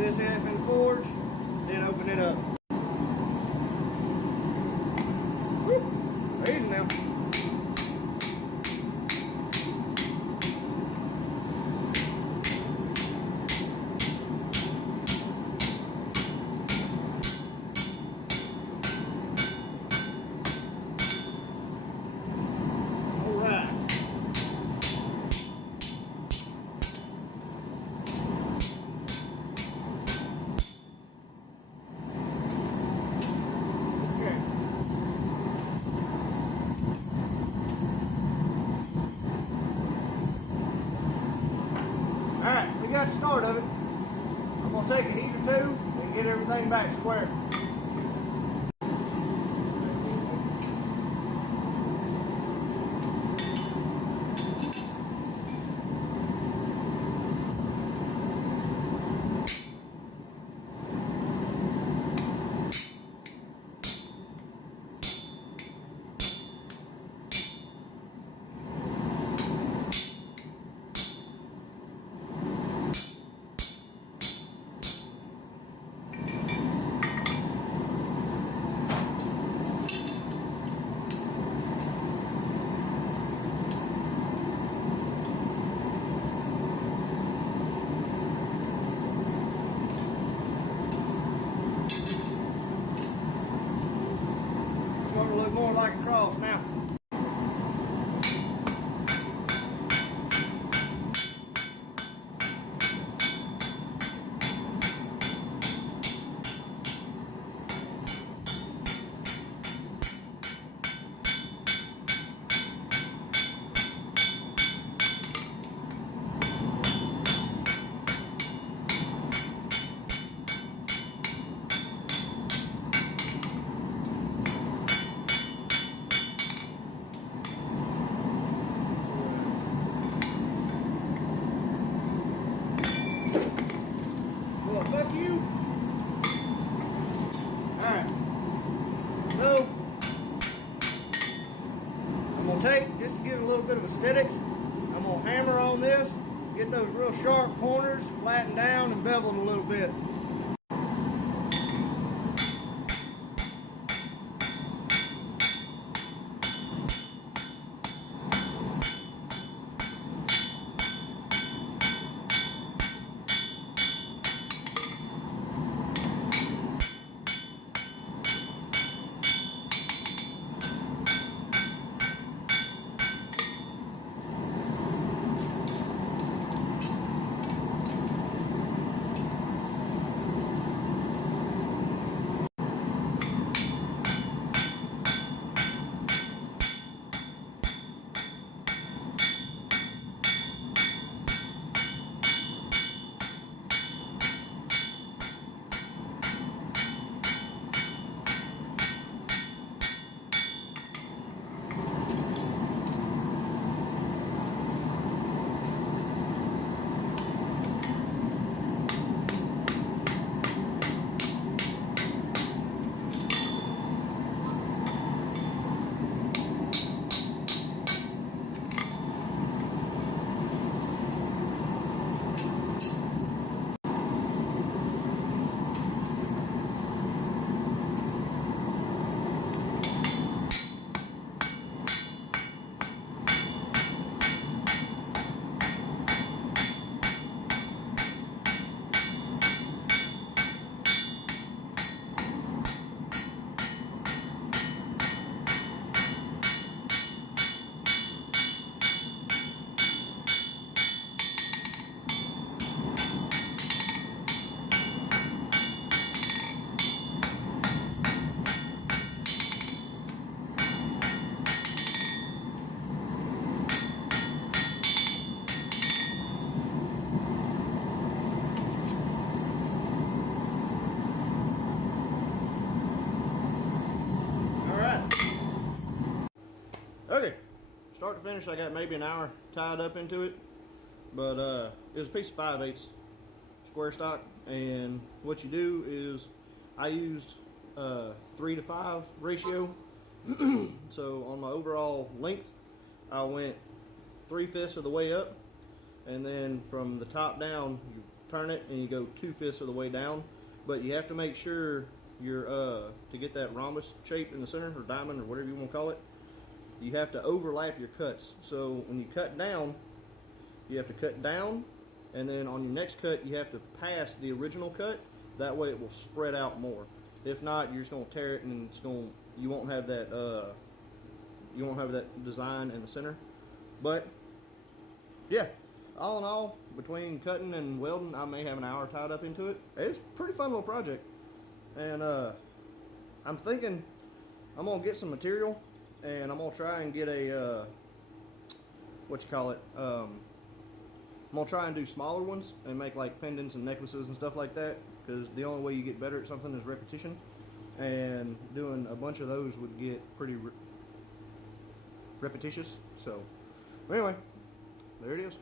this half in the forge, then open it up. Whoop. Easy now. Alright, we got the start of it. I'm going to take a heat or two and get everything back square. Starting to look more like a cross now. Well, fuck you. Alright. So, I'm going to take, just to give it a little bit of aesthetics, I'm going to hammer on this, get those real sharp corners flattened down and beveled a little bit. Okay, start to finish, I got maybe an hour tied up into it, but it was a piece of 5/8 square stock, and what you do is I used 3 to 5 ratio. So on my overall length, I went 3/5 of the way up, and then from the top down, you turn it and you go 2/5 of the way down, but you have to make sure you're to get that rhombus shape in the center, or diamond, or whatever you want to call it. You have to overlap your cuts. So when you cut down, you have to cut down, and then on your next cut you have to pass the original cut. That way it will spread out more. If not, you're just gonna tear it, and you won't have that design in the center. But yeah, all in all, between cutting and welding, I may have an hour tied up into it. It's a pretty fun little project, and I'm thinking I'm gonna get some material, and I'm gonna try and get a I'm gonna try and do smaller ones and make like pendants and necklaces and stuff like that, because the only way you get better at something is repetition, and doing a bunch of those would get pretty repetitious. So anyway, there it is.